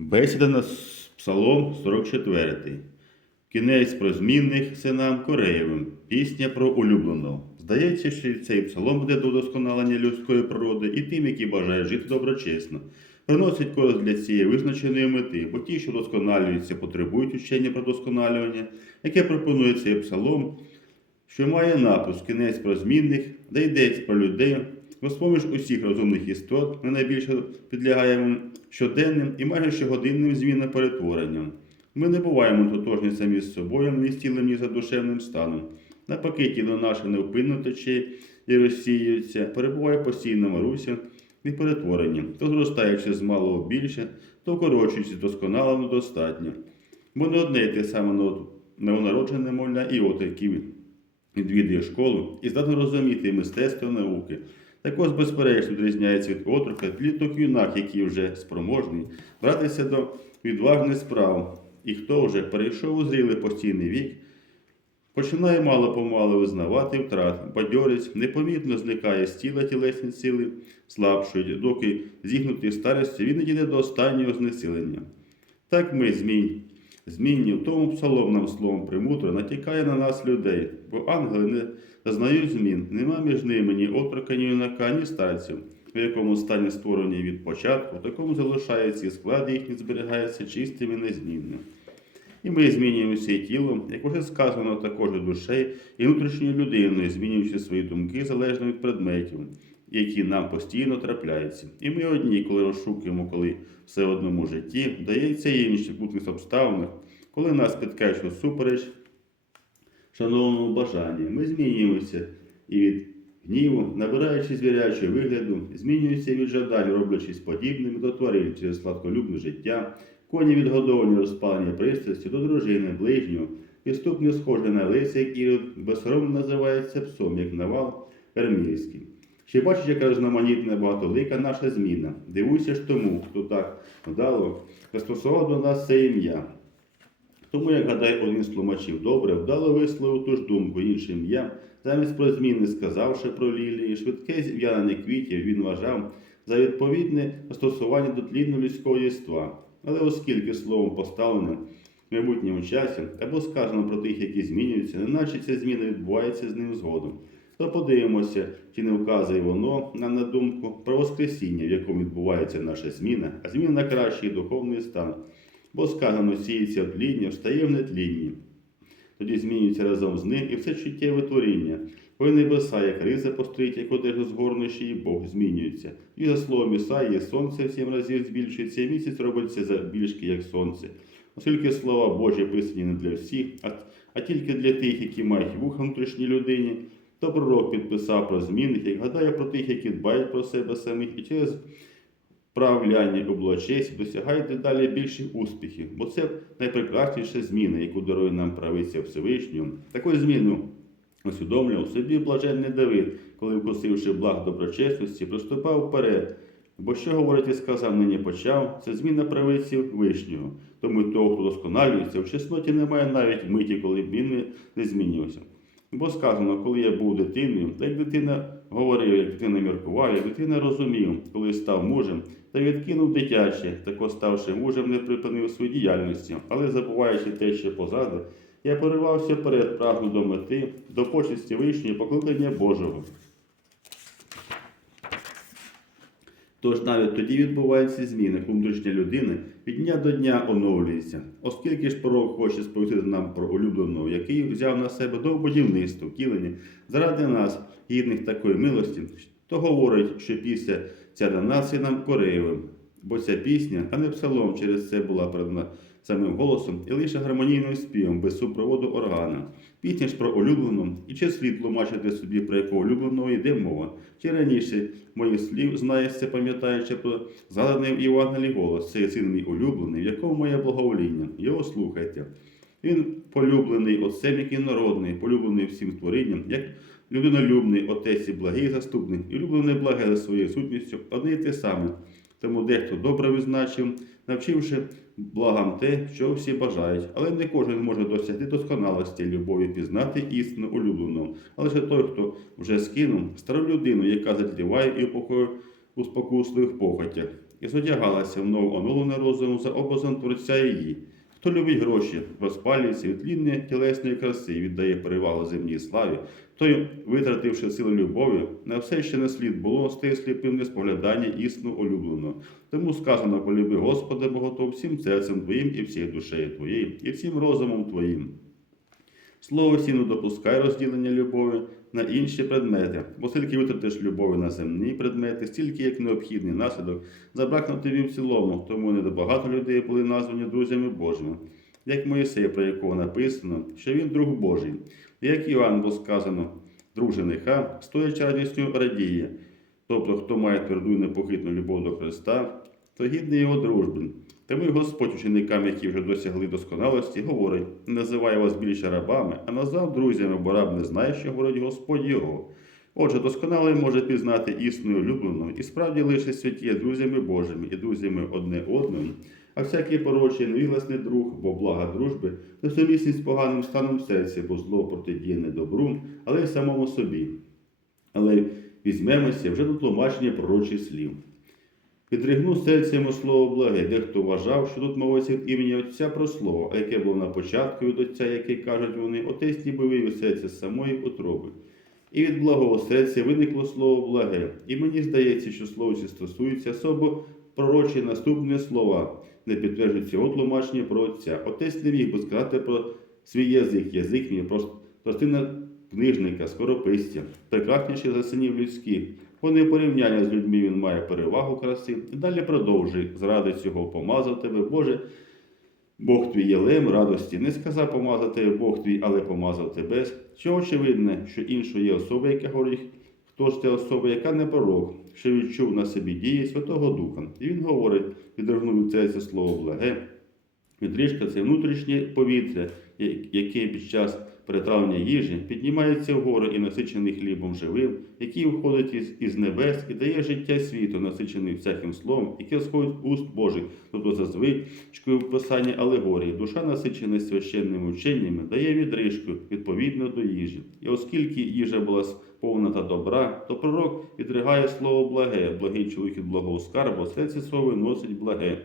Бесіда на Псалом 44. Кінець про змінних синам Кореєвим. Пісня про улюбленого. Здається, що цей псалом буде до досконалення людської природи і тим, які бажають жити доброчесно. Приносить користь для цієї визначеної мети, бо ті, що досконалюються, потребують учення про досконалювання, яке пропонує цей псалом, що має напуск кінець про змінних, де йдеться про людей, бо з-поміж усіх розумних істот ми найбільше підлягаємо щоденним і майже щогодинним змінам перетворенням. Ми не буваємо тотожні самі з собою, ні з тілом, ні за душевним станом. Навпаки, тіло наше невпинно тече і розсіюється, перебуває в постійному русі і перетворенні, то зростаючи з малого більше, то вкорочуючи досконало достатньо. Бо не одне й те саме но- новонароджене мовля і от відвідує школу і здатний розуміти мистецтво науки. Також, безперечно, відрізняється від отрока, літок юнак, який вже спроможний братися до відважних справ. І хто вже перейшов у зрілий постійний вік, починає мало помалу визнавати втрат, бадьорість, непомітно зникає з тіла тілесні сили, слабшують, доки зігнутий старості він дійде до останнього знесилення. Так ми, змінь, змінні в тому псаломним словом примутро натякає на нас людей, бо ангели не зазнають змін, нема між ними ні отрока, ні юнака, ні старців, в якому стані створені від початку, в такому залишається і склад їхній зберігається чистим і незмінним. І ми змінюємося і тілом, як вже сказано, також і душею і внутрішньою людиною, змінюючи свої думки залежно від предметів, які нам постійно трапляються. І ми одні, коли розшукуємо, коли все одному житті, вдається інші в кутних обставинах, коли нас спіткає супереч шановному бажанні, ми змінюємося і від гніву, набираючи звірячого вигляду, змінюються від жадань, роблячись подібними до тварин через сладколюбне життя, коні відгодовані розпалення пристрасті до дружини, ближнього, підступні схожі на лиця, які безсоромно називається псом, як навал Кармільський. Ще бачиш, яка різноманітна багатолика наша зміна. Дивуйся ж тому, хто так вдало застосував до нас це ім'я. Тому, як гадає один з тлумачів, добре, вдало висловив ту ж думку іншим ім'ям, замість про зміни, сказавши про лілії, швидке з'явлення квітів він вважав за відповідне застосування до тлінно людського єства. Але оскільки словом поставлене в майбутньому часі, або сказано про тих, які змінюються, неначе ця зміна відбувається з ним згодом, то подивимося, чи не вказує воно нам на думку про Воскресіння, в якому відбувається наша зміна, а зміна на кращий духовний стан. Бо сказано, сіється в тління, встає в нетлінні. Тоді змінюється разом з ним і все чуттєве творіння. Ой небеса, як риза построїть, як одежу з горнощі, і Бог змінюється. І за словом Ісаї, сонце в сім разів збільшується, і місяць робиться за більшки, як сонце. Оскільки слова Божі писані не для всіх, а, а тільки для тих, які мають вуха внутрішній людині, то пророк підписав про змінних, як гадає про тих, які дбають про себе самих, і через правляння у благочесті досягають дедалі більших успіхів, бо це найпрекрасніша зміна, яку дарує нам правиця Всевишнього. Таку зміну усвідомлював собі блаженний Давид, коли, вкусивши благ доброчесності, приступав вперед. Бо що говорить і сказав, нині почав, це зміна правиці Вишнього. Тому того, хто досконалюється, в чесноті немає навіть миті, коли б він не- змінювався. Бо сказано, коли я був дитиною, як дитина говорив, як дитина міркував, як дитина розумів, коли став мужем, та відкинув дитяче, тако ставши мужем, не припинив свою діяльності, але забуваючи те, що позаду, я поривався вперед, прагну до мети, до почесті вишньої, покликання Божого. Тож навіть тоді відбуваються зміни, внутрішня людина від дня до дня оновлюється. Оскільки ж пророк хоче сповістити нам про улюбленого, який взяв на себе до будівництва, втілення заради нас, гідних такої милості, то говорить, що пісня ця для нас є нам кореєвим. Бо ця пісня, а не псалом, через це була передана самим голосом і лише гармонійним співом без супроводу органа. Пісня ж про улюблену, і чи слід тлумачити собі, про якого улюбленого йде мова, чи раніше моїх слів знаєшся, пам'ятаючи про згаданий в Євангелії голос, це син мій улюблений, в якому моє благовоління. Його слухайте. Він полюблений отцем, який народний, полюблений всім творінням, як людинолюбний отець і благий заступник, і улюблений благе за своєю сутністю, одне і те саме. Тому дехто добре визначив, навчивши благам те, що всі бажають, але не кожен може досягти досконалості любові пізнати істину улюбленого, а лише той, хто вже скинув стару людину, яка затліває і упокоює у спокусливих похотях, і зодягалася в нову оновлене розуму за образом Творця її. Хто любить гроші, розпалюється від тлінної тілесної краси віддає перевагу земній славі, той, витративши силу любові, на все ще не слід було стає сліпим не споглядання істину улюбленого. Тому сказано полюби Господа Бога то всім серцем твоїм і всією душею твоєю, і всім розумом твоїм. Слово всі не допускай розділення любові на інші предмети, бо скільки витратиш любові на земні предмети, стільки як необхідний наслідок забракне тобі в цілому, тому не багато людей були названі друзями Божими, як Моїсей, про якого написано, що він друг Божий, як Іван було сказано, друг жениха, стоячи радістю радіє. Тобто, хто має тверду і непохитну любов до Христа, то гідний його дружби. Тому й Господь ученикам, які вже досягли досконалості, говорить: не називає вас більше рабами, а назвав друзями, бо раб не знає, що говорить Господь його. Отже, досконалий може пізнати істину улюблену і справді лише святі друзями Божими і друзями одне одним, а всякий порочий невігласний друг, бо блага дружби, несумісність з поганим станом серця, бо зло протидіє не добру, але й самому собі. Але візьмемося вже до тлумачення пророчих слів. Підригнув серце йому слово благе, дехто вважав, що тут мовиться від імені Отця про слово, а яке було на початку від Отця, який кажуть вони, Отець ніби вивів серце з самої утроби. І від благого серця виникло слово благе. І мені здається, що слово стосується особо пророчі наступні слова, не підтверджують цього тлумачення про Отця. Отець не міг би сказати про свій язик, язик мій, частина книжника, скоропистя, прекрасніший за синів людських. Вони порівняння з людьми він має перевагу краси. І далі продовжуй, зради цього помазав тебе, Боже. Бог твій єлем радості не сказав помазати Бог твій, але помазав тебе. Що очевидне, що іншою є особа, яка говорить, хто ж ця особа, яка не пророк, що відчув на собі дії Святого Духа. І він говорить, відригнув від серця слово благе. Відріжка це внутрішнє повітря, яке під час перетравлення їжі піднімається вгору і насичений хлібом живим, який входить із, із небес і дає життя світу, насичений всяким словом, яке сходить уст Божих, тобто за звичкою в писанні алегорії. Душа, насичена священними вченнями, дає відрижку відповідно до їжі. І оскільки їжа була повна та добра, то пророк відригає слово благе, благий чоловік від благого скарбу, серце своє носить благе.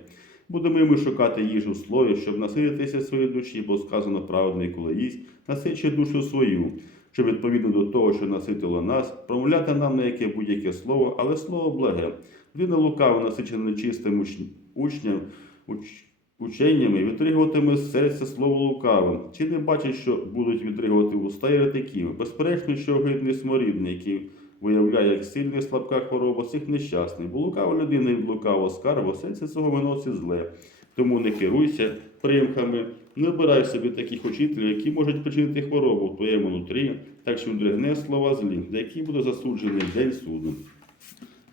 Будемо ми шукати їжу в слові, щоб насититися своєї душі, бо сказано праведний, коли їсть, насичує душу свою, щоб відповідно до того, що наситило нас, промовляти нам на яке будь-яке слово, але слово благе. Людина лукаво насичена нечистим уч- учням, уч- ученнями, відригуватиме з серця слово лукавим. Чи не бачить, що будуть відригувати уста єретиків? Безперечно, що огидний сморідний, який виявляє, як сильна і слабка хвороба всіх нещасних, бо лукава людина від лукавого скарбу серце свого виносить зле. Тому не керуйся примхами, не обирай собі таких учителів, які можуть причинити хворобу в твоєму нутрі, так що відригне слова злі, за які буде засуджений день суду.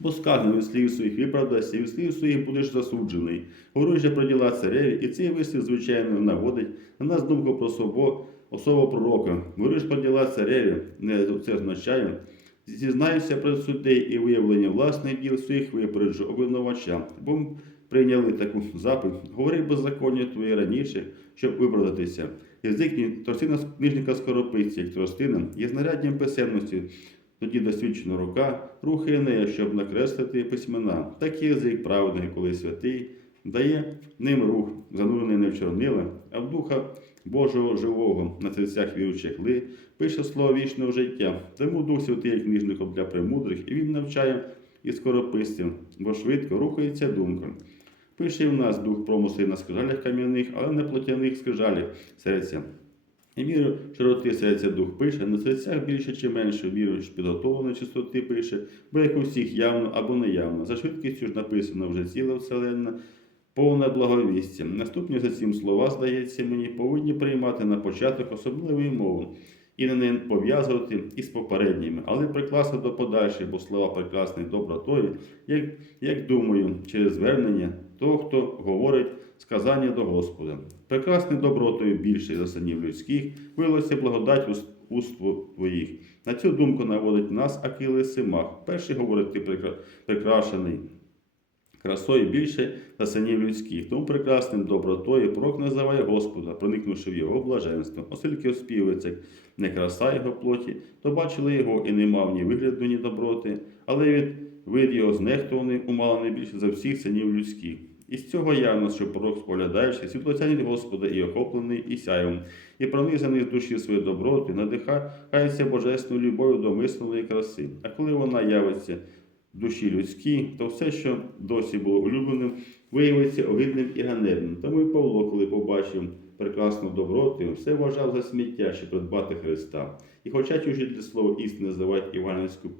Бо від слів своїх виправдайся, і від слів своїх будеш засуджений. Говорю же про діла цареві, і цей вислів, звичайно, наводить на нас думку про собо, особу пророка. Говорю ж про діла цареві, не це означає. Зізнаюся перед суддей і виявлення власних діл своїх випереджу обвинувачам, бо прийняли таку запит, говори беззаконня твоє раніше, щоб виправдатися. Язик мій тростина книжника скорописця, як тростина, є знаряддям писемності, тоді досвідчена рука рухає нею, щоб накреслити письмена. Так язик праведний, коли святий, дає ним рух, занурений не в чорнила, а в духа Божого живого на серцях віручих ли, пише слово вічного життя. Тому Дух Святий є книжником для премудрих, і він навчає і скорописців, бо швидко рухається думка. Пише в нас дух промисли на скрижалях кам'яних, але не плотяних скрижалях серця. І міру широти серця дух пише, на серцях більше чи менше міру підготовленої чистоти пише, бо як у всіх явно або неявно. За швидкістю ж написано вже ціла вселенна, повне благовістя. Наступні за цим слова, здається мені, повинні приймати на початок особливої мови і не пов'язувати із попередніми, але прикласти до подальших, бо слова прекрасні добротою, як, як думаю, через звернення того, хто говорить сказання до Господа. Прекрасний добротою більше за синів людських, вилося благодать уст, твоїх. На цю думку наводить нас Акили Симах. Перший говорить ти прекрашений красою більше за синів людських. Тому прекрасним добротою пророк називає Господа, проникнувши в його блаженство, оскільки оспівується не краса його плоті, то бачили його і не мав ні вигляду, ні доброти, але від вид його знехтуваний, умалений більше за всіх синів людських. І з цього явно, що пророк, споглядаючи, світлоцянить Господа і охоплений і сяєм, і пронизаний з душі своєї доброти, надихається божественною любов'ю до мисленої краси. А коли вона явиться в душі людській, то все, що досі було улюбленим, виявиться огидним і ганебним. Тому і Павло, коли побачив прекрасну доброту, все вважав за сміття, щоб придбати Христа. І хоча чужі для слова істини називають іванівську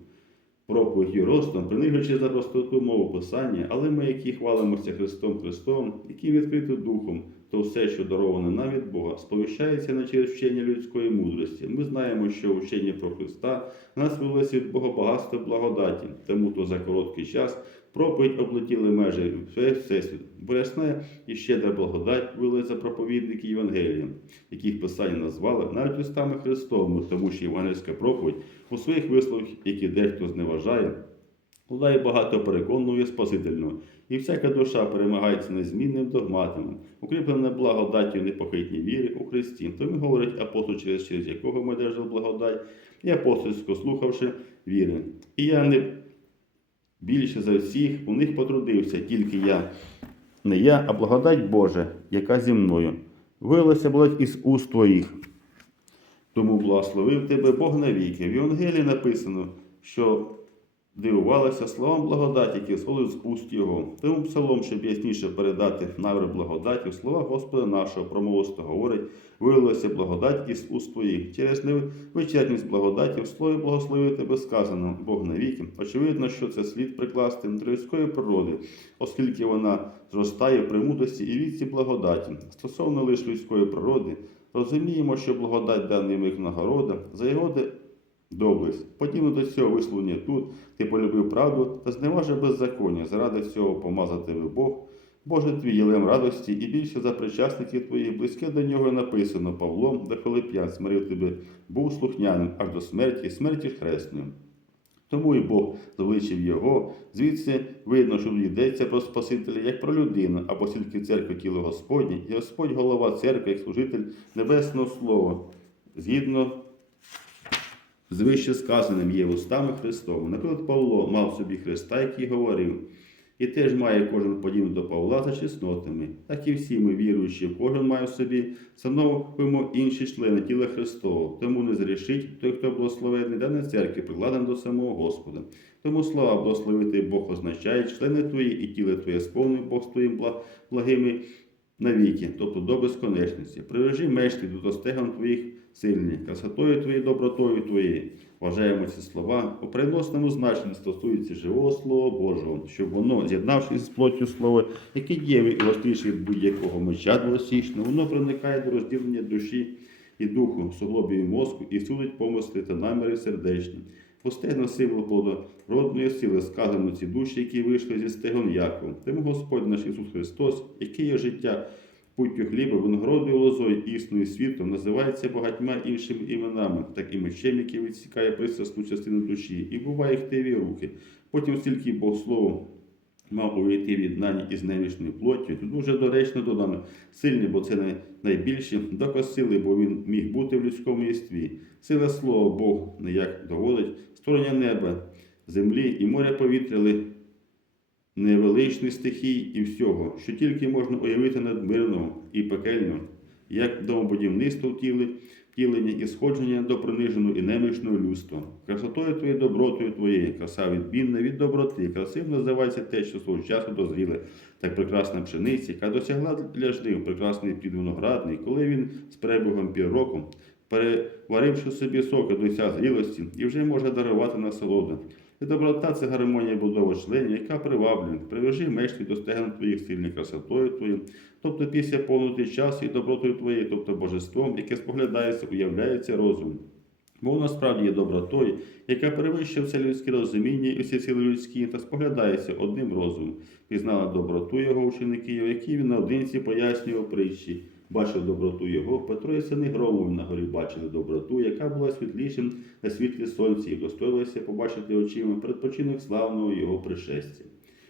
проповідь ростом, принижуючи за простоту мову Писання, але ми, які хвалимося Христом Христом, які відкриті Духом, то все, що дароване нам від Бога, сповіщається не через вчення людської мудрості. Ми знаємо, що вчення про Христа нас вилося від Бога багатства благодаті, тому то за короткий час проповідь облетіли межі все всесвіт. Борясна і щедра благодать вилила за проповідники Євангелія, яких Писання назвали навіть устами Христовими, тому що євангельська проповідь у своїх висловах, які дехто зневажає, Владає багато переконує спасительно, і всяка душа перемагається незмінним догматом, укріплена благодаттю непохитній віри у Христі. Тому говорить апостол, через, через якого ми держали благодать, і апостольсько слухавши віри. І я не більше за всіх у них потрудився, тільки я, не я, а благодать Божа, яка зі мною. Вилася благодать із уст твоїх. Тому благословив тебе Бог навіки. В Євангелії написано, що дивувалися словам благодаті, які сходили з уст Його. Тому псалом, щоб ясніше передати наври благодаті, слова Господа нашого промовисто говорить, виявилася благодать із уст твоїх. Через невичерпність благодаті в слові благословив тебе сказано Бог навіки. Очевидно, що це слід прикласти людської природи, оскільки вона зростає в премудрості і віці благодаті. Стосовно лише людської природи, розуміємо, що благодать дана їм як нагорода за його доблесть. Подібно до цього висловлення тут ти полюбив правду та зневажив беззаконня. Заради цього помазав тебе Бог. Боже твій єлем радості, і більше за причасників твоїх близьке до нього написано Павлом, де Филип'ян смирив тебе, був слухняним аж до смерті, смерті хресною. Тому і Бог залишив його. Звідси видно, що йдеться про Спасителя як про людину, або тільки церкви тіло Господнє, і Господь голова церкви, як служитель Небесного Слова, згідно з вище сказаним є устами Христовими. Наприклад, Павло мав собі Христа, який говорив, і теж має кожен подібний до Павла за чеснотами. Так і всі ми, віруючі, кожен має в собі, встановимо інші члени тіла Христового. Тому не зрішить той, хто благословений, да не церкви, прикладен до самого Господа. Тому слава благословити Бог означає члени твої і тіло твоє сповнив Бог з твоїм благими навіки, тобто до безконечності. Привержи мешти до достеган твоїх сильних, красотою твоєю, добротою твоєю. Вважаємо ці слова у переносному значенні стосуються живого Слова Божого, щоб воно, з'єднавшись з плоттю Слова, яке дієве і гостріше від будь-якого меча двосічного, воно проникає до розділення душі і духу, суглобів і мозку і судить помисли та наміри сердечні. Постигно символ плодородної сили сказано ці душі, які вийшли зі стегон Якова. Тому Господь наш Ісус Христос, який є життя путтю хліба, виноградою лозою існою світом, називається багатьма іншими іменами, так і мечем, який відсікає пристрасну частину душі, і буває хтиві руки. Потім стільки Бог словом мав увійти в єднання із немічною плоттю, тут дуже доречно додано сильний, бо це най- найбільший доказ сили, бо він міг бути в людському єстві. Сила слова Бог ніяк доводить, створення неба, землі і моря повітря ли- невеличних стихій і всього, що тільки можна уявити надмирного і пекельного, як домобудівництво втіли, втілення і сходження до приниженого і немічного людства. Красотою твоєю, добротою твоєю, краса відмінна від доброти. Красивим називається те, що свого часу дозріле, так прекрасна пшениця, яка досягла для жнив прекрасний плід виноградний, коли він з перебігом півроку, переваривши собі соки досяг зрілості, і вже може дарувати насолоду. І доброта це гармонія будови членів, яка приваблює. Привержи мешти до стегон твоїх сильних красотою твоєю, тобто після повноти часу і добротою твоєю, тобто божеством, яке споглядається, уявляється розумом. Бо воно справді є добротою, яка перевищує все людське розуміння і всі сили людські, та споглядається одним розумом. Пізнала доброту його ученики, які він наодинці пояснював притчі. Бачив доброту його, Петро і сини Громові на горі бачили доброту, яка була світлішим на світлі сонці, і достоїлося побачити очима передпочинок славного його пришестя.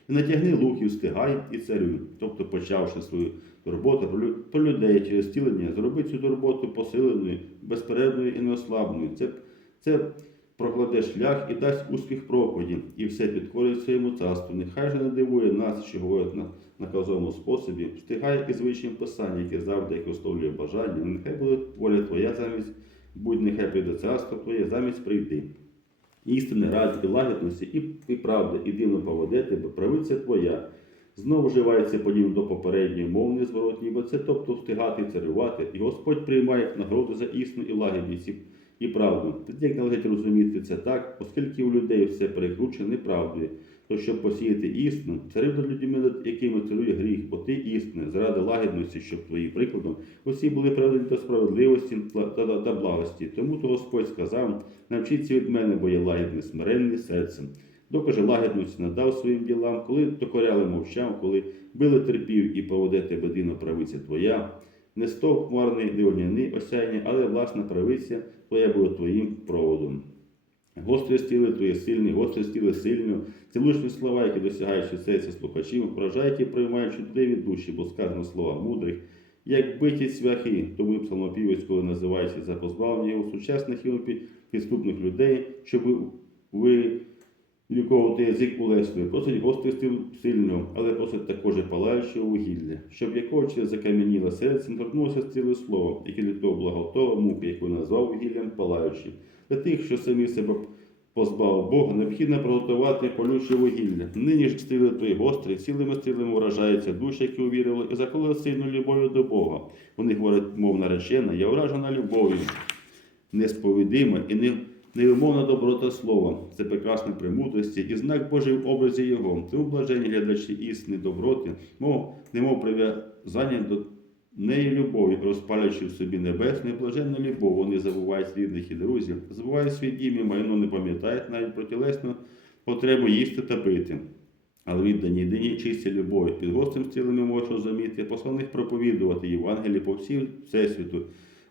І натягни лук і встигай і царю, тобто почавши свою турботу про людей через тілення, зроби цю турботу посиленою, безперервною і неослабною. Це, це прокладе шлях і дасть успіх проповіді, і все підкорить своєму царству. Нехай же не дивує нас, що говорять на наказовому способі, встигає і звичним писання, яке завжди як висловлює бажання. Нехай буде воля Твоя замість, будь нехай прийде царство Твоє, замість прийти. Істини, раді і лагідності, і, і правди, і дивно поведете, бо правиця Твоя. Знову вживається подібно до попередньої мови незворотній, бо це тобто встигати і царювати, і Господь приймає нагороду за істину і лагідність і- правду. Тоді як належить розуміти це так, оскільки у людей все перекручено неправдою, то щоб посіяти істину, царив над людьми, над якими царює гріх, бо ти істини, заради лагідності, щоб твої прикладом усі були приведені до справедливості та, та, та благості. Тому то Господь сказав: навчіться від мене, бо я лагідний, смиренний серцем. Докаже лагідності надав своїм ділам, коли докоряли мовчав, коли били терпів і поведе тебе дина правиця твоя. Не стовп хмарний, не осяяння, але власна правиця твоя буде твоїм проводом. Гостре стіли твоє сильні, гостре стіли сильно, цілушні слова, які досягаючи серця слухачів, вражають і приймають чутливі душі, бо сказано слова мудрих, як биті цвяхи, тому псалмопівець, коли називається за позбавлення його сучасних і підступних людей, щоб ви ліковувати язик улесною, просить гостре стіл сильно, але просить також і палаючого вугілля, щоб якого через закам'яніле серце не торкнулося стіли слово, яке для того благотова муки, яку назвав вугіллям палаючим. Для тих, що самі себе позбав Бога, необхідно приготувати полюче вугілля. Нині ж стріли твої гострі, цілими стрілами вражаються душі, які увірили, і заколили сильну любов'ю до Бога. Вони говорять, мов наречена, я вражена любов'ю, несповідима і не. Невимовна доброта слова це прекрасна премудрості і знак Божий в образі Його. Тому блажені глядачі істини доброти, мов немов прив'язання до неї любові, розпалюючи в собі небесну і блаженну любов, вони забувають рідних і друзів, забувають свій дім і майно, не пам'ятають навіть про тілесну потребу їсти та пити. Але віддані єдині чисті любові під гостем цілими можуть розуміти, посланих проповідувати Євангелії по всій всесвіту.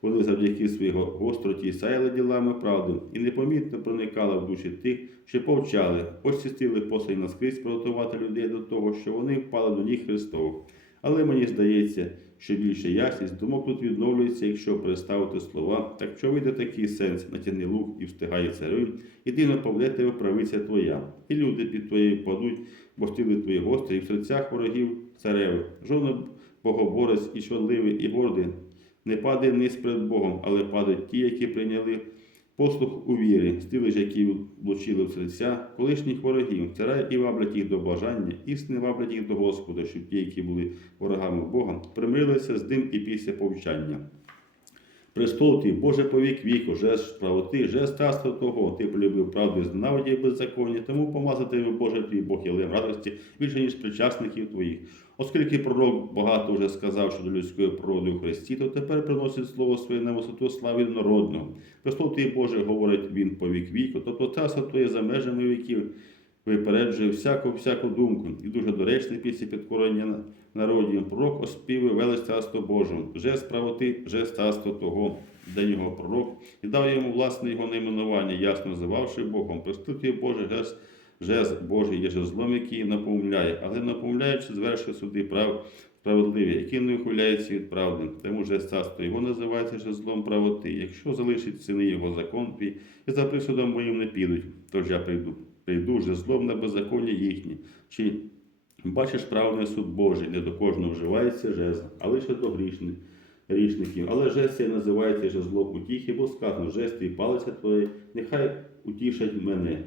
Вони завдяки своїй го- гостроті сяяли ділами правду і непомітно проникали в душі тих, що повчали. Ось ці стіли послані наскрізь приготувати людей до того, що вони впали до ніг Христових. Але мені здається, що більше ясність думок тут відновлюється, якщо представити слова, так що вийде такий сенс, натягни лук і встигає царю, і поведе тебе правиця твоя, і люди під твоєю падуть, бо стіли твої гості, і в серцях ворогів царевих. Жоден богоборець і чванливий, і гордий не падає вниз перед Богом, але падають ті, які прийняли послух у вірі, стили ж, які влучили в серця колишніх ворогів, царя і ваблять їх до бажання, істини ваблять їх до Господа, щоб ті, які були ворогами Бога, примирилися з ним і після повчання. Престол твій, Боже повік віку, жест правоти, жест царства того, ти полюбив правду і зненавидів беззаконня, тому помазати тебе, Боже твій Бог єлем радості більше, ніж причасників твоїх. Оскільки пророк багато вже сказав щодо людської природи у Христі, то тепер приносить слово своє на висоту слави народного. Престол твій, Боже, говорить він по вік віку, тобто царство твоє за межами віків випереджує всяку всяку думку, і дуже доречний після підкорення народів. Пророк оспівує велич царства Божого, жест правоти, жест царства того, де нього пророк, і дав йому власне його найменування, ясно називавши Богом. Простити Боже, жест, жест Божий є жезлом, який напомляє, але напомляючи, звершує суди прав справедливі, які не ухиляються від правди. Тому жест царства його називається жезлом правоти. Якщо залишить сини його закон твій, і за присудом моїм не підуть, тож я прийду. Прийду жезлом на беззаконня їхні. Чи бачиш правний суд Божий, не до кожного вживається жезл, а лише до грішних грішників. Але жест називається жезлом утіхи, бо сказано, жест і палиця твоє, нехай утішать мене.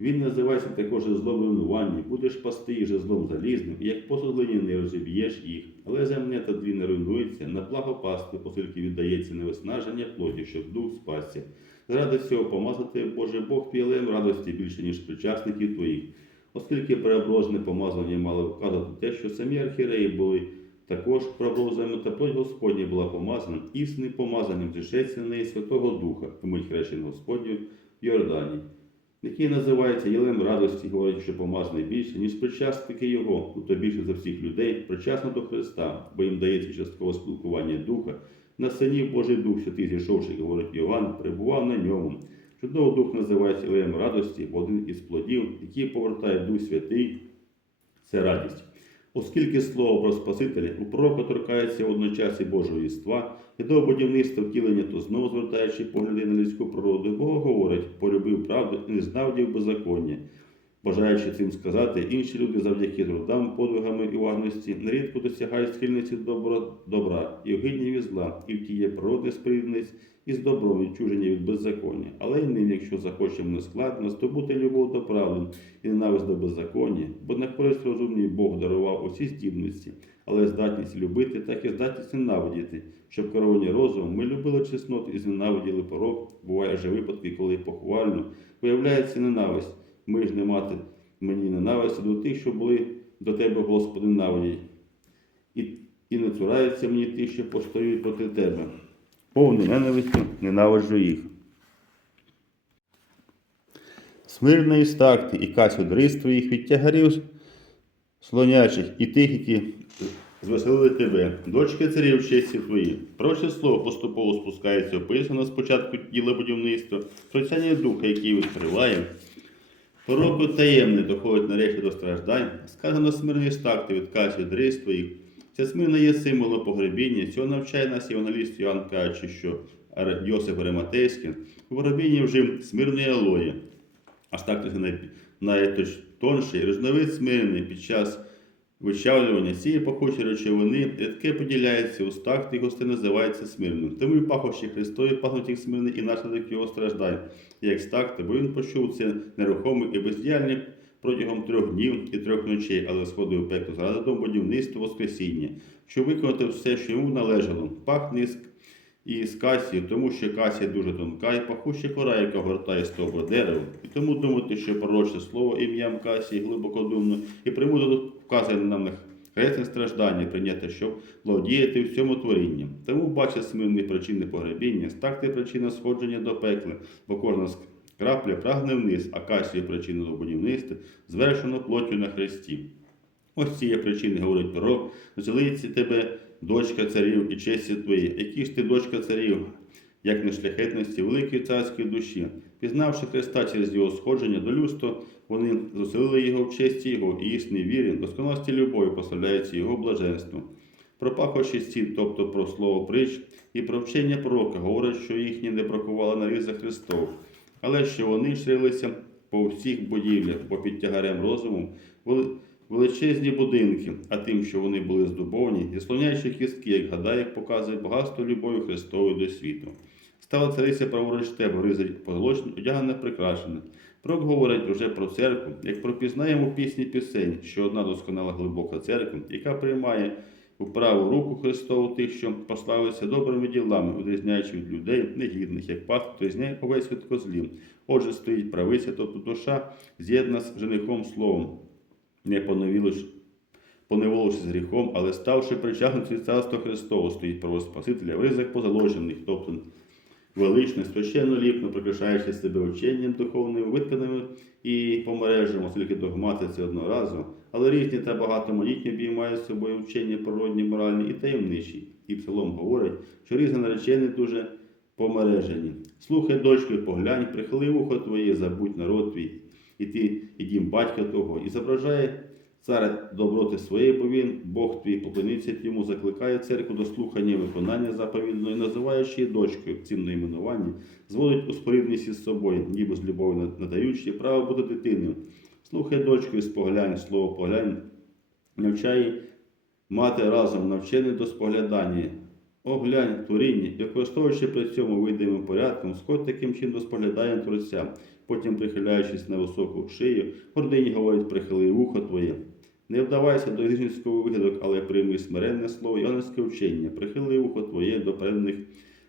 Він називається також жезлом руйнування, будеш пасти їх жезлом залізним, і як посуд глиняний розіб'єш їх. Але земне та дві не руйнується, на благо пасти, оскільки віддається невиснаження плоті, щоб дух спасся. Заради цього помазати Боже Бог пілем радості більше, ніж причасників твоїх. Оскільки преображене помазання мало вказати те, що самі архіреї були також прообразами, та плоть Господня була помазана істинним помазанням зішеться на неї Святого Духа, тому й хрещен Господню в Йордані який називається Єлем радості, говорить, що помазаний більше, ніж причасники його, ну, то більше за всіх людей, причасно до Христа, бо їм дається часткове спілкування Духа. На синів Божий Дух, святий зійшовши, говорить Йоанн, перебував на ньому. Чудово Дух називається Єлем радості, бо один із плодів, який повертає Дух Святий, це радість. Оскільки слово про Спасителя у пророка торкається водночас і Божого єства, і до будівництва втілення, то знову звертаючи погляди на людську природу, Бог говорить, полюбив правду і не знавдів беззаконня. Бажаючи цим сказати, інші люди завдяки трудам, подвигами і уважності нерідко досягають схильниці до добра, і огидні від зла, і втіє природи спрідниць із добром відчуження від беззаконня. Але й ним, якщо захочемо нескладно, здобути любов до правди і ненависть до беззаконня, бо на користь розумній Бог дарував усі здібності, але здатність любити, так і здатність ненавидіти, щоб керовані розумом ми любили чесноту і зненавиділи порок. Буває же випадки, коли похвально виявляється ненависть. Ми ж не мати мені ненависті до тих, що були до тебе, Господи, ненавидять. І, і не цураються мені ті, що постоюють проти тебе. Повний ненавистю ненавиджу їх. Смирно і стакти, і касю дрис твоїх від тягарів слонячих, і тих, які звеселили тебе, дочки царів честі твої. Проче слово поступово спускається, описано спочатку діла будівництва, просяння духа, який відкриває. Пороку таємне доходить нарешті до страждань, сказано смирний стакти від касі дрис твоїх. Ця смирна є символом погребіння. Цього навчає нас євангеліст Іоанн кажучи, що Йосип Ариматейський у погребінні вжив смирної алої, а стакти найтонший різновид смирний під час вичавлювання цієї пахучої речовини рідке поділяється у стакти, і гости називається смирним. Тому і пахощі Христові пахнуть їх смирний і наслідок його страждань, як стакти, бо він почув це нерухомий і бездіяльний протягом трьох днів і трьох ночей, але сходив пекло заради до будівництва Воскресіння, щоб виконати все, що йому належало. Пахне з і з касії, тому що касія дуже тонка і пахуща кора, яка гортає стовбур дерева. І тому думати, що пророче слово ім'ям касії глибокодумно і примута тут вказує нам на хресне страждання, прийняти, щоб владіяти в цьому творінні. Тому бачить смирні причини погребіння, стакти причина сходження до пекла, бо кожна крапля прагне вниз, а касію причина до будівництва звершено плоттю на хресті. Ось цієї причини говорить пророк, зелиться тебе, дочка царів і честі твої, які ж ти дочка царів, як не шляхетності великої царської душі. Пізнавши Христа через його сходження до людства, вони заселили його в честі Його і існій вірі, досконалості любові поставляється Його блаженство. Про пахощі стін, тобто про слово притч і про вчення пророка, говорять, що їхні не бракувало на різах Христов, але що вони ширилися по всіх будівлях, бо під тягарем розуму вели- величезні будинки, а тим, що вони були здобовані, і слоняючи кістки, як гадає, показує багатство любові Христової до світу. Стала цариця праворуч тебе, ризить позолочено, одягнена прикрашена. Пророк говорить уже про церкву, як пропізнаємо пісні пісень, що одна досконала глибока церква, яка приймає у праву руку Христову тих, що пославилися добрими ділами, відрізняючи від людей негідних, як пастор, відрізняє овець від козлів. Отже, стоїть правиця, тобто душа, з'єднана з женихом словом, не поновілиш, поневоливши з гріхом, але ставши причасним царства Христового, стоїть право Спасителя в ризах позаложених, тобто величних, священно ліпно, прикрашаючи себе вченням духовним, витканими і помережами, оскільки догмати це одноразово, але різні та багатоманітні обіймають з собою вчення природні, моральні і таємничі. І псалом говорить, що різні наречені дуже помережені. Слухай, дочки, поглянь, прихили вухо твоє, забудь народ твій, і ти, і дім батька того, і зображає цар доброти своєї, бо він, Бог твій, поклониться йому, закликає церкву до слухання виконання заповідного, і називаючи її дочкою цінне іменування, зводить у спорідність із собою, ніби з любов'ю надаючи право бути дитиною. Слухай, дочкою, споглянь, слово поглянь, навчай мати разом навчений до споглядання. Оглянь творіння, і використовуючи при цьому видимим порядком, сход таким чином до споглядання Творця, потім прихиляючись на високу шию, гордині говорить, прихили вухо твоє. Не вдавайся до язичницького вигадок, але прийми смиренне слово ангельське вчення, прихили ухо твоє до певних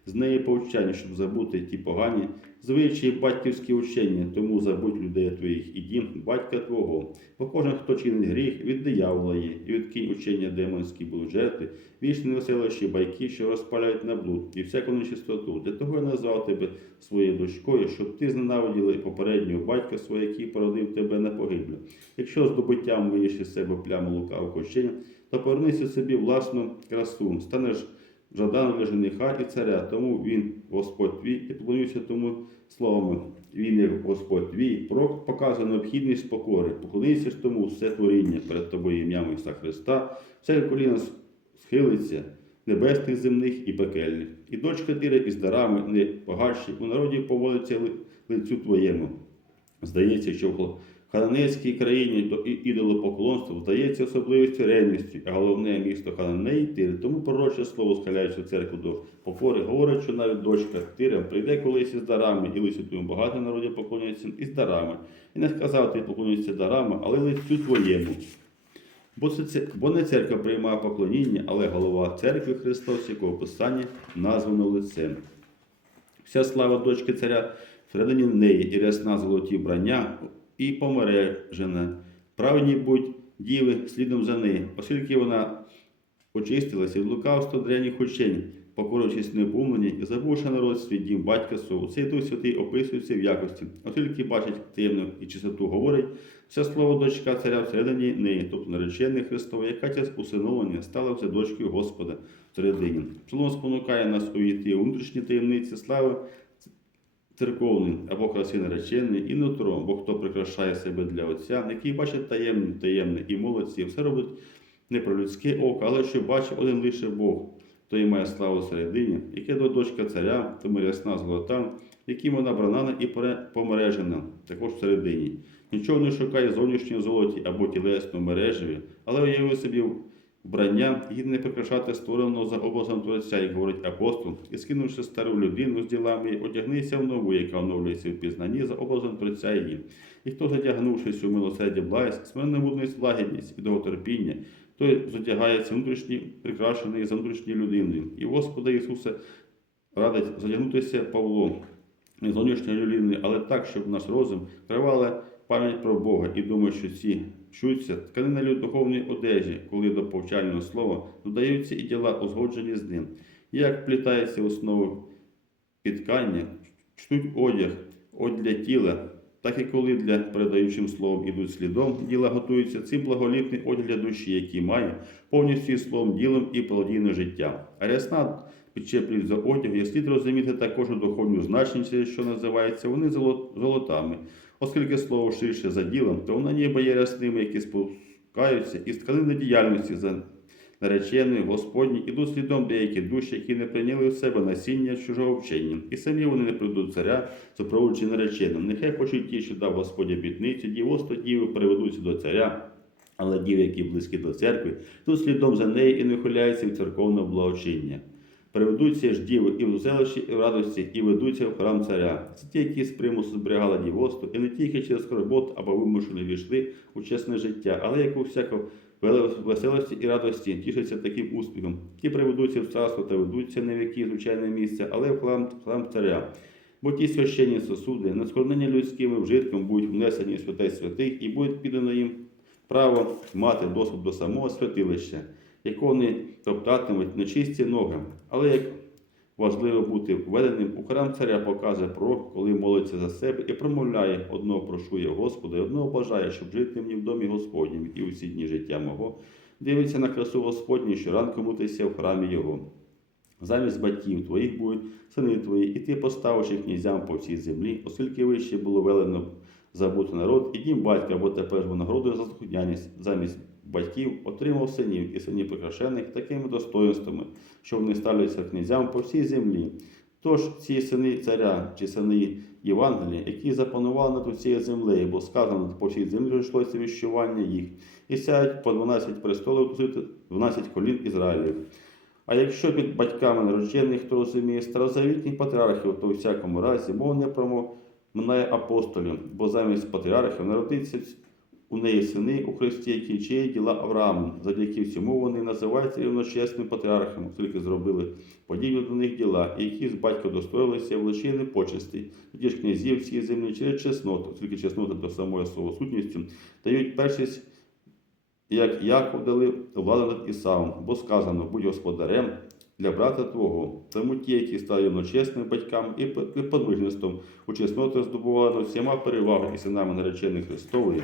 з неї повчання, щоб забути ті погані звичаї батьківські учення, тому забудь людей твоїх і дім батька твого. Бо кожен, хто чинить гріх, від диявола є, і відкинь учення демонські будуть жертви, вічні невеселощі байки, що розпаляють на блуд, і всяку нечистоту. Для того я назвав тебе своєю дочкою, щоб ти зненавиділа попереднього батька свого, який породив тебе на погиблю. Якщо здобуттям виєш із себе пляму лукавого вчення, то повернися собі власну красу, станеш жадану для жениха і царя, тому він Господь твій, і поклонюся тому словами. Він є Господь твій, пророк показує необхідність покори. Поклонися ж тому все творіння перед тобою ім'ям Ісуса Христа, все коліна схилиться, небесних, земних і пекельних. І дочка тире із дарами не багатші, у народі поводиться лицю твоєму. Здається, що хананейській країні до і- ідолопоклонства здається особливістю ревністю, а головне місто Хананеї Тир. Тому пророче слово, схиляючи церкву до покори, говорить, що навіть дочка Тира прийде колись із дарами, і твоєму багато народів поклоняться із дарами. І не сказав ти поклоняться дарами, але лицю твоєму. Бо, це- бо не церква приймає поклоніння, але голова церкви Христос, якого писання названо лицем. Вся слава дочки царя всередині неї і рясна золоті брання, і помережена. Праведні будь діви слідом за нею, оскільки вона очистилася від лукавства древніх учень, покорившись неупумлені і забувши народ свій дім батька свого. Цей Дух Святий описується в якості, оскільки бачить таємну і чистоту говорить, все слово дочка царя всередині неї, тобто наречений Христова, яка через усиновлення стала вже дочкою Господа всередині. Псалом спонукає нас увійти у внутрішні таємниці слави церковний або краси наречений і нутро, бо хто прикрашає себе для Отця, який бачить таємне, таємне і молодці, все робить не про людське око, але що бачить один лише Бог, той має славу всередині, яке до дочка царя, тому ясна золота, яким вона бранана і помережена, також всередині. Нічого не шукає зовнішньої золоті або тілесному мережеві, але уяви собі вбрання гідне прикрашати створеного за образом Творця, як говорить апостол, і скинувши стару людину з ділами, одягнися в нову, яка оновлюється в пізнанні за образом Творця її. І хто, задягнувшись у милосердя благість, смиренну мудність, лагідність і довготерпіння, той задягається внутрішній, прикрашений за внутрішньою людиною. І Господа Ісуса радить задягнутися Павло не зовнішньої людини, але так, щоб наш розум тривала пам'ять про Бога і думає, що ці чуться тканина духовної одежі, коли до повчального слова додаються і діла узгоджені з ним. Як плітається основа підкання, чтуть одяг, от для тіла, так і коли для передаючим словом ідуть слідом, діла готуються цим благоліпний одяг для душі, який має повністю словом, ділом і плодійне життя. А рясна підчеплюють за одяг, і слід розуміти також духовну значність, що називається вони золотами. Оскільки слово ширше за ділом, то воно ніби є рясними, які спускаються із тканини діяльності за нареченої, Господні, ідуть слідом деякі душі, які не прийняли в себе насіння чужого вчення, і самі вони не прийдуть царя, супроводжені нареченим. Нехай почують ті, що дав Господь обітниці, дівоцтво діви переведуться до царя. Але діви, які близькі до церкви, тут слідом за нею і не ухиляються від церковного благочиння. Переведуться ж діви і в селищі, і в радості, і ведуться в храм царя. Це ті, які з примусу зберігали дівоцтво, і не тільки через скорботу або вимушено війшли у чесне життя, але як у всякому веселості і радості тішаться таким успіхом. Ті приведуться в царство та ведуться не в які звичайне місце, але в храм, в храм царя. Бо ті священні сосуди, на скорнення людськими вжитком будуть внесені святе святих і буде підано їм право мати доступ до самого святилища, якого не топтатимуть нечисті ноги. Але як важливо бути введеним у храм царя показує пророк, коли молиться за себе і промовляє одного прошує Господа, і одного бажає, щоб жити мені в домі Господнім і усі дні життя мого. Дивиться на красу Господню, що ранку мутися в храмі Його. Замість батьків твоїх будуть сини твої, і ти поставиш їх князям по всій землі, оскільки вище було велено забути народ, і дім батька, бо тепер ж винагородою за слухняність замість батьків отримав синів і синів прикрашених такими достоинствами, що вони ставляться князям по всій землі. Тож ці сини царя чи сини Євангелія, які запанували над усією землею, бо сказано по всій землі йшлося віщування їх, і сядуть по 12 престолів, 12 колін Ізраїлів. А якщо під батьками народжених, хто розуміє старозавітніх патріархів, то у всякому разі мов не проминає апостолів, бо замість патріархів народиться у неї сини у Христі, які чиї діла Аврааму. Завдяки всьому вони називаються рівночесними патріархами, оскільки зробили подібні до них діла, і які з батька достоїлися влучини почесті, тоді ж князів всій землі через чесноту, оскільки чеснота до самої свого сутністю, дають першість як Яков дали владу над Ісавом, бо сказано, будь господарем для брата твого. Тому ті, які стали рівночесними батьками і подвижництвом у чесноту здобували над всіма перевагу і синами наречених Христової,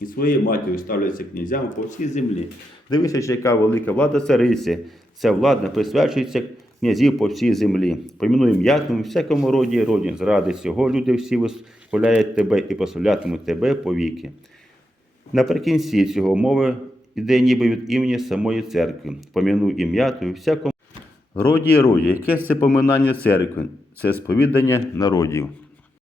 і своєю матір'ю ставляться князями по всій землі. Дивися, що яка велика влада цариці. Ця влада присвячується князів по всій землі. Помінуємо ятому всякому роді і роді. Заради цього люди всі визволяють тебе і прославлятимуть тебе повіки. Наприкінці цього мови йде ніби від імені самої церкви. Пом'яну ім'я твоє всякому роді і роді. Яке це поминання церкви? Це сповідання народів.